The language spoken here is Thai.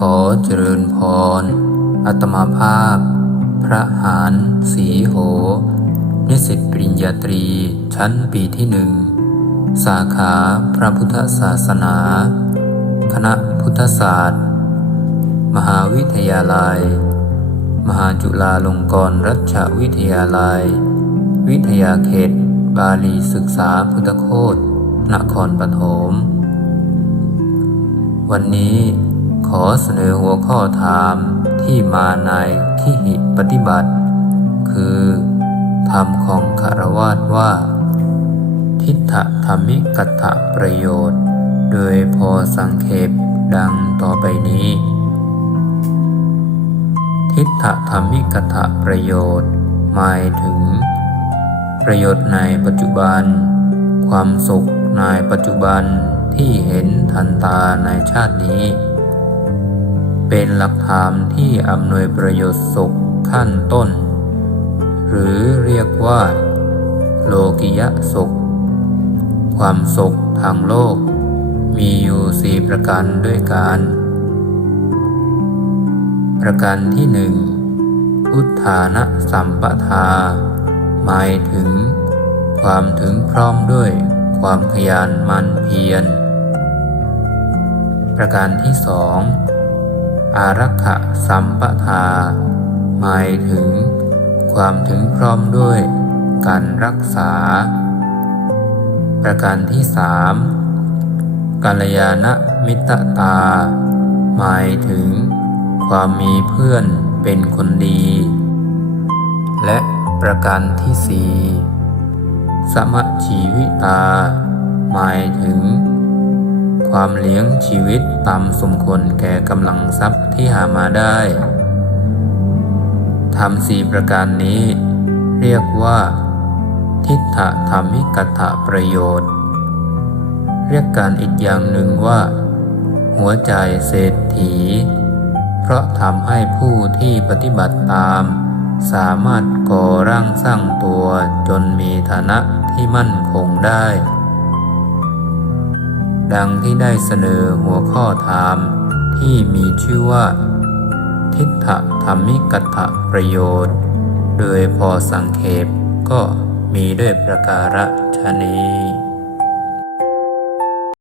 ขอเจริญพร อัตมาภาพ พระหารสีโห นิสิตปริญญาตรี ชั้นปีที่หนึ่ง สาขาพระพุทธศาสนา คณะพุทธศาสตร์ มหาวิทยาลัย มหาจุฬาลงกรณรัชวิทยาลัย วิทยาเขต บาลีศึกษาพุทธโคตนครปฐมวันนี้ ขอเสนอหัวข้อธรรมที่มาในทิหิปฏิบัติ คือธรรมของคารวาสว่า ทิฏฐธรรมิกัตถประโยชน์ โดยพอสังเขปดังต่อไปนี้ ทิฏฐธรรมิกัตถประโยชน์ หมายถึง ประโยชน์ในปัจจุบัน ความสุขในปัจจุบันที่เห็นทันตาในชาตินี้ เป็นหลักธรรมที่อำนวยประโยชน์สุขขั้นต้น หรือเรียกว่า โลกิยะสุข ความสุขทางโลก มีอยู่สี่ประการด้วยกัน ประการที่หนึ่งอุทธานะสัมปทา หมายถึง ความถึงพร้อมด้วยความขยันมันเพียร ประการที่สองอารักขะสัมปทา หมายถึง ความถึงพร้อมด้วย การรักษา ประการที่สามกัลยาณมิตรตา หมายถึง ความมีเพื่อนเป็นคนดี และประการที่สี่สมชีวิตา หมายถึง ความเลี้ยงชีวิตตามสมควรแก่กำลังทรัพย์ที่หามาได้ทำสี่ประการนี้ เรียกว่า ทิฏฐธรรมิกถะประโยชน์ เรียกการอีกอย่างหนึ่งว่า หัวใจเศรษฐี เพราะทำให้ผู้ที่ปฏิบัติตาม สามารถก่อร่างสร้างตัวจนมีฐานะที่มั่นคงได้ ดังที่ได้เสนอหัวข้อธรรมที่มีชื่อว่า ทิฏฐธรรมิกถะประโยชน์ โดยพอสังเขปก็มีด้วยประการฉนี้